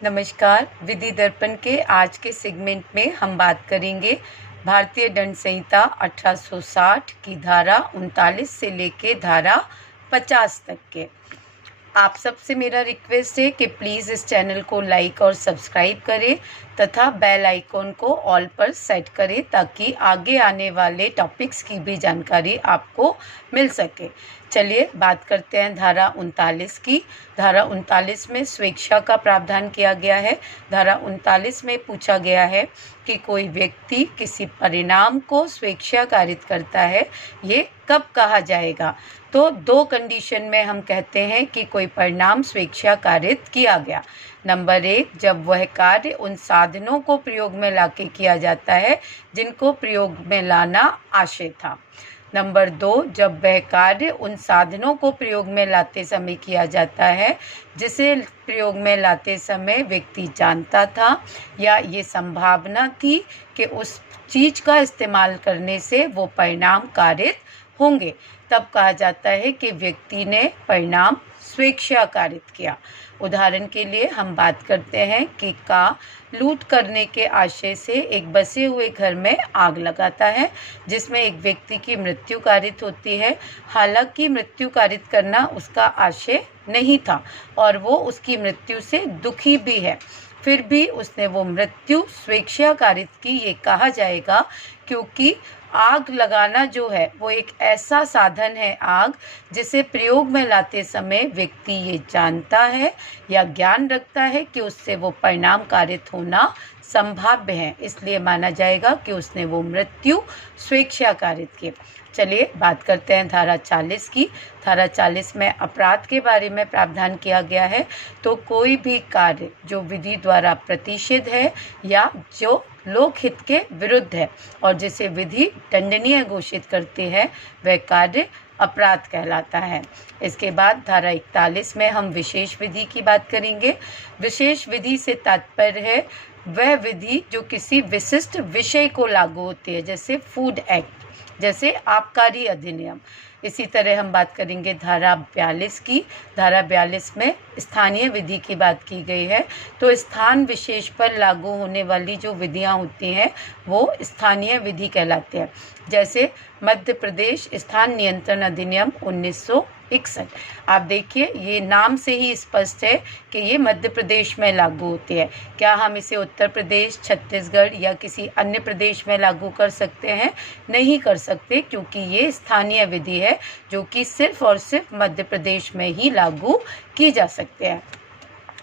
नमस्कार। विधि दर्पण के आज के सेगमेंट में हम बात करेंगे भारतीय दंड संहिता 1860 की धारा 39 से लेके धारा 50 तक के। आप सबसे मेरा रिक्वेस्ट है कि प्लीज़ इस चैनल को लाइक और सब्सक्राइब करें तथा बेल आइकॉन को ऑल पर सेट करें ताकि आगे आने वाले टॉपिक्स की भी जानकारी आपको मिल सके। चलिए बात करते हैं धारा 39 की। धारा 39 में स्वेच्छा का प्रावधान किया गया है। धारा 39 में पूछा गया है कि कोई व्यक्ति किसी परिणाम को स्वेच्छा कारित करता है, ये कब कहा जाएगा। तो दो कंडीशन में हम कहते हैं कि कोई परिणाम स्वेच्छा कारित किया गया। नंबर 1, जब वह कार्य उन साधनों को प्रयोग में लाके किया जाता है जिनको प्रयोग में लाना आशय था। नंबर 2, जब वह कार्य उन साधनों को प्रयोग में लाते समय किया जाता है जिसे प्रयोग में लाते समय व्यक्ति जानता था या ये संभावना थी कि उस चीज़ का इस्तेमाल करने से वो परिणाम कारित होंगे, तब कहा जाता है कि व्यक्ति ने परिणाम स्वेच्छा कारित किया। उदाहरण के लिए हम बात करते हैं कि लूट करने के आशय से एक बसे हुए घर में आग लगाता है जिसमें एक व्यक्ति की मृत्यु कारित होती है। हालांकि मृत्यु कारित करना उसका आशय नहीं था और वो उसकी मृत्यु से दुखी भी है, फिर भी उसने वो मृत्यु स्वेच्छा कारित की, ये कहा जाएगा, क्योंकि आग लगाना जो है वो एक ऐसा साधन है आग जिसे प्रयोग में लाते समय व्यक्ति ये जानता है या ज्ञान रखता है कि उससे वो परिणाम कारित होना संभाव्य है, इसलिए माना जाएगा कि उसने वो मृत्यु स्वेच्छा कारित की। चलिए बात करते हैं धारा 40 की। धारा 40 में अपराध के बारे में प्रावधान किया गया है। तो कोई भी कार्य जो विधि द्वारा प्रतिषिद्ध है या जो लोकहित के विरुद्ध है और जिसे विधि दंडनीय घोषित करती है वह कार्य अपराध कहलाता है। इसके बाद धारा 41 में हम विशेष विधि की बात करेंगे। विशेष विधि से तात्पर्य है वह विधि जो किसी विशिष्ट विषय को लागू होती है, जैसे फूड एक्ट, जैसे आबकारी अधिनियम। इसी तरह हम बात करेंगे धारा 42 की। धारा 42 में स्थानीय विधि की बात की गई है। तो स्थान विशेष पर लागू होने वाली जो विधियां होती हैं वो स्थानीय विधि कहलाते हैं, जैसे मध्य प्रदेश स्थान नियंत्रण अधिनियम 1961। आप देखिए ये नाम से ही स्पष्ट है कि ये मध्य प्रदेश में लागू होती है। क्या हम इसे उत्तर प्रदेश, छत्तीसगढ़ या किसी अन्य प्रदेश में लागू कर सकते हैं? नहीं कर सकते, क्योंकि ये स्थानीय विधि है जो कि सिर्फ और सिर्फ मध्य प्रदेश में ही लागू की जा सकते हैं।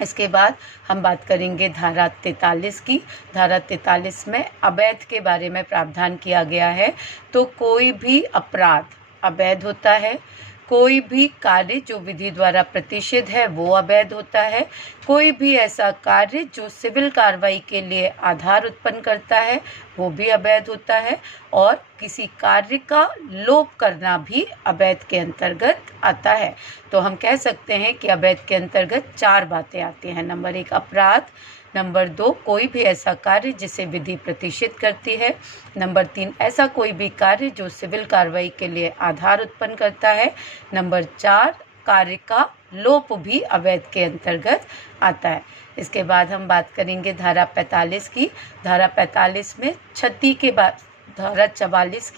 इसके बाद हम बात करेंगे धारा 43 की। धारा 43 में अवैध के बारे में प्रावधान किया गया है। तो कोई भी अपराध अवैध होता है, कोई भी कार्य जो विधि द्वारा प्रतिषिद्ध है वो अवैध होता है, कोई भी ऐसा कार्य जो सिविल कार्रवाई के लिए आधार उत्पन्न करता है वो भी अवैध होता है, और किसी कार्य का लोप करना भी अवैध के अंतर्गत आता है। तो हम कह सकते हैं कि अवैध के अंतर्गत 4 बातें आती हैं। नंबर 1 अपराध, नंबर 2 कोई भी ऐसा कार्य जिसे विधि प्रतिषिद्ध करती है, नंबर 3 ऐसा कोई भी कार्य जो सिविल कार्रवाई के लिए आधार उत्पन्न करता है, नंबर 4 कार्य का लोप भी अवैध के अंतर्गत आता है। इसके बाद हम बात करेंगे धारा 45 की। धारा 45 में क्षति के बाद धारा 44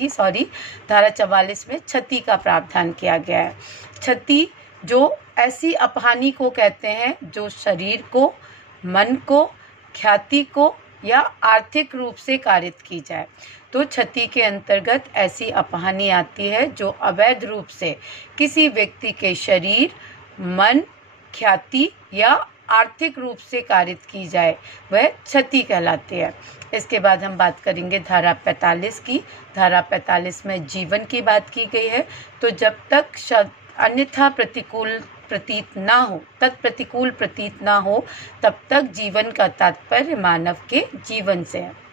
में क्षति का प्रावधान किया गया है। क्षति जो ऐसी अपहानि को कहते हैं जो शरीर को, मन को, ख्याति को या आर्थिक रूप से कारित की जाए। तो क्षति के अंतर्गत ऐसी अपहानि आती है जो अवैध रूप से किसी व्यक्ति के शरीर, मन, ख्याति या आर्थिक रूप से कारित की जाए, वह क्षति कहलाती है। इसके बाद हम बात करेंगे धारा 45 की। धारा 45 में जीवन की बात की गई है। तो जब तक अन्यथा प्रतिकूल प्रतीत ना हो, तत्प्रतिकूल प्रतीत ना हो, तब तक जीवन का तात्पर्य मानव के जीवन से है।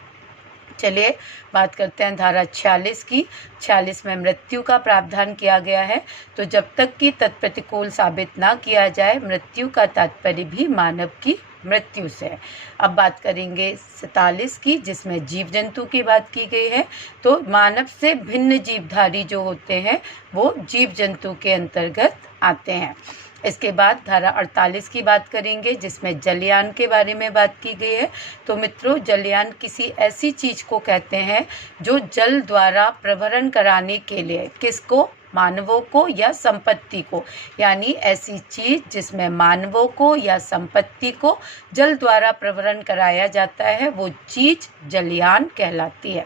चलिए बात करते हैं धारा 46 की। 46 में मृत्यु का प्रावधान किया गया है। तो जब तक कि तत्प्रतिकूल साबित ना किया जाए, मृत्यु का तात्पर्य भी मानव की मृत्यु से है। अब बात करेंगे 47 की, जिसमें जीव जंतु की बात की गई है। तो मानव से भिन्न जीवधारी जो होते हैं वो जीव जंतु के अंतर्गत आते हैं। इसके बाद धारा 48 की बात करेंगे, जिसमें जलयान के बारे में बात की गई है। तो मित्रों, जलयान किसी ऐसी चीज़ को कहते हैं जो जल द्वारा प्रभरण कराने के लिए, किसको, मानवों को या संपत्ति को, यानी ऐसी चीज़ जिसमें मानवों को या संपत्ति को जल द्वारा प्रभरण कराया जाता है, वो चीज़ जलयान कहलाती है।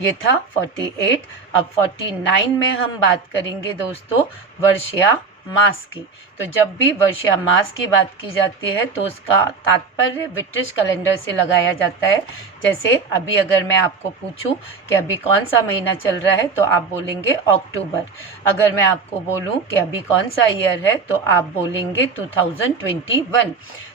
ये था 48। अब 49 में हम बात करेंगे दोस्तों वर्ष या मास की। तो जब भी वर्ष या मास की बात की जाती है तो उसका तात्पर्य ब्रिटिश कैलेंडर से लगाया जाता है। जैसे अभी अगर मैं आपको पूछूं कि अभी कौन सा महीना चल रहा है तो आप बोलेंगे अक्टूबर। अगर मैं आपको बोलूं कि अभी कौन सा ईयर है तो आप बोलेंगे 2021।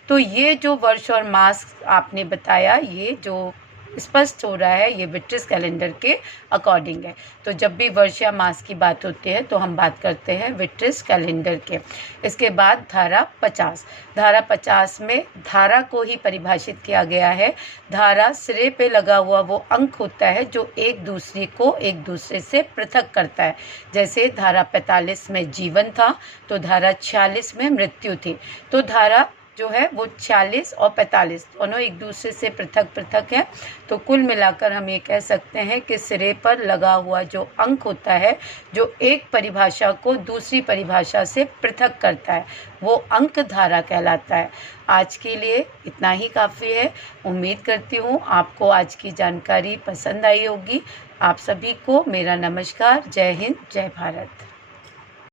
तो ये जो वर्ष और मास आपने बताया, ये जो स्पष्ट हो रहा है, ये ब्रिटिश कैलेंडर के अकॉर्डिंग है। तो जब भी वर्ष या मास की बात होती है तो हम बात करते हैं ब्रिटिश कैलेंडर के। इसके बाद धारा 50। धारा 50 में धारा को ही परिभाषित किया गया है। धारा सिरे पे लगा हुआ वो अंक होता है जो एक दूसरे को एक दूसरे से पृथक करता है। जैसे धारा 45 में जीवन था तो धारा 46 में मृत्यु थी। तो धारा जो है वो 46 और 45 दोनों एक दूसरे से पृथक है। तो कुल मिलाकर हम ये कह सकते हैं कि सिरे पर लगा हुआ जो अंक होता है, जो एक परिभाषा को दूसरी परिभाषा से पृथक करता है, वो अंक धारा कहलाता है। आज के लिए इतना ही काफ़ी है। उम्मीद करती हूँ आपको आज की जानकारी पसंद आई होगी। आप सभी को मेरा नमस्कार। जय हिंद, जय भारत।